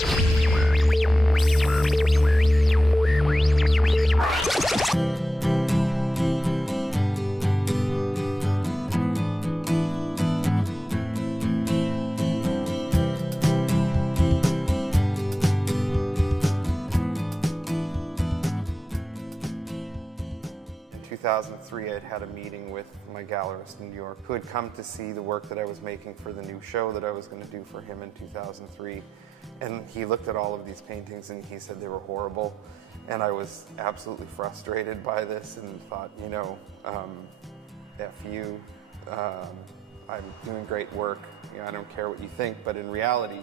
In 2003, I'd had a meeting with my gallerist in New York who had come to see the work that I was making for the new show that I was going to do for him in 2003. And he looked at all of these paintings and he said they were horrible. And I was absolutely frustrated by this and thought, you know, F you, I'm doing great work, you know, I don't care what you think. But in reality,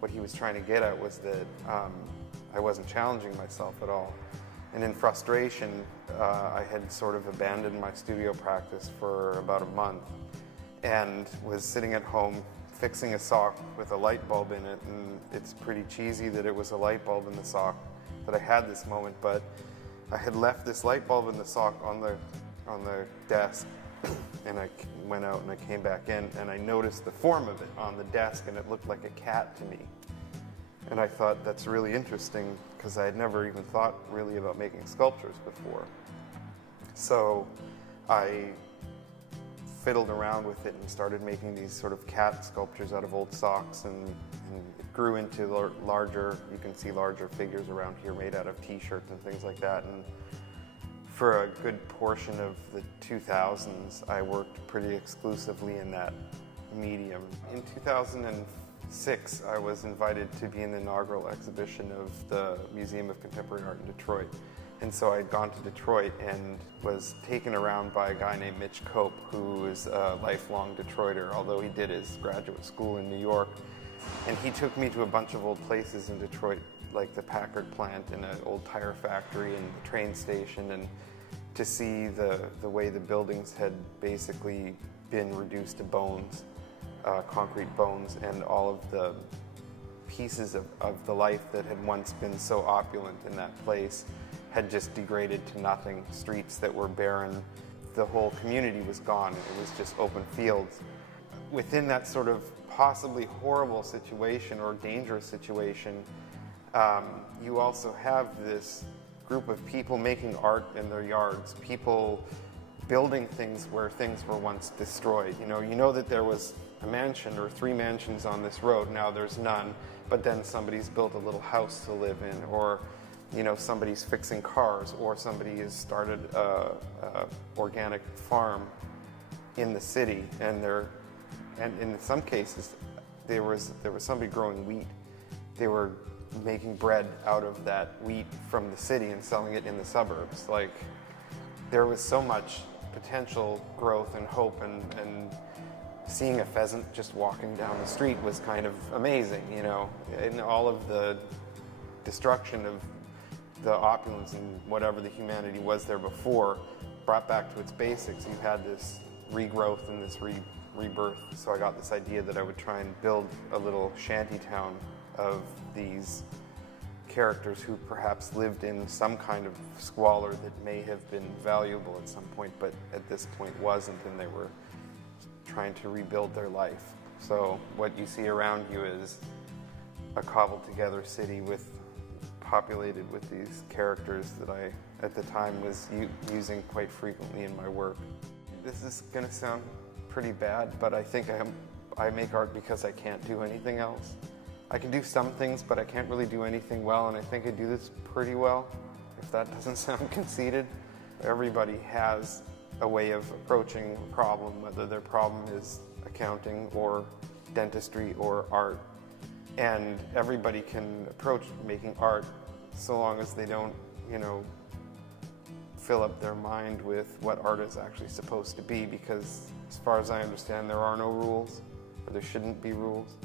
what he was trying to get at was that I wasn't challenging myself at all. And in frustration, I had sort of abandoned my studio practice for about a month and was sitting at home fixing a sock with a light bulb in it, and it's pretty cheesy that it was a light bulb in the sock that I had this moment, but I had left this light bulb in the sock on the desk and I went out and I came back in and I noticed the form of it on the desk and it looked like a cat to me. And I thought that's really interesting because I had never even thought really about making sculptures before. So I fiddled around with it and started making these sort of cat sculptures out of old socks, and it grew into larger, you can see larger figures around here made out of t-shirts and things like that. And for a good portion of the 2000s, I worked pretty exclusively in that medium. In 2006, I was invited to be in the inaugural exhibition of the Museum of Contemporary Art in Detroit. And so I'd gone to Detroit and was taken around by a guy named Mitch Cope, who is a lifelong Detroiter, although he did his graduate school in New York. And he took me to a bunch of old places in Detroit, like the Packard plant and an old tire factory and the train station, and to see the way the buildings had basically been reduced to bones, concrete bones, and all of the pieces of the life that had once been so opulent in that place had just degraded to nothing. Streets that were barren, the whole community was gone. It was just open fields. Within that sort of possibly horrible situation or dangerous situation, you also have this group of people making art in their yards, people building things where things were once destroyed. You know that there was a mansion or 3 mansions on this road, now there's none, but then somebody's built a little house to live in, or you know, somebody's fixing cars, or somebody has started a organic farm in the city, and in some cases there was somebody growing wheat. They were making bread out of that wheat from the city and selling it in the suburbs. Like, there was so much potential growth and hope, and seeing a pheasant just walking down the street was kind of amazing, you know, and all of the destruction of the opulence and whatever the humanity was there before brought back to its basics. You had this regrowth and this rebirth. So I got this idea that I would try and build a little shanty town of these characters who perhaps lived in some kind of squalor that may have been valuable at some point, but at this point wasn't, and they were trying to rebuild their life. So what you see around you is a cobbled together city populated with these characters that I, at the time, was using quite frequently in my work. This is going to sound pretty bad, but I think I make art because I can't do anything else. I can do some things, but I can't really do anything well, and I think I do this pretty well, if that doesn't sound conceited. Everybody has a way of approaching a problem, whether their problem is accounting or dentistry or art. And everybody can approach making art so long as they don't, you know, fill up their mind with what art is actually supposed to be, because as far as I understand, there are no rules, or there shouldn't be rules.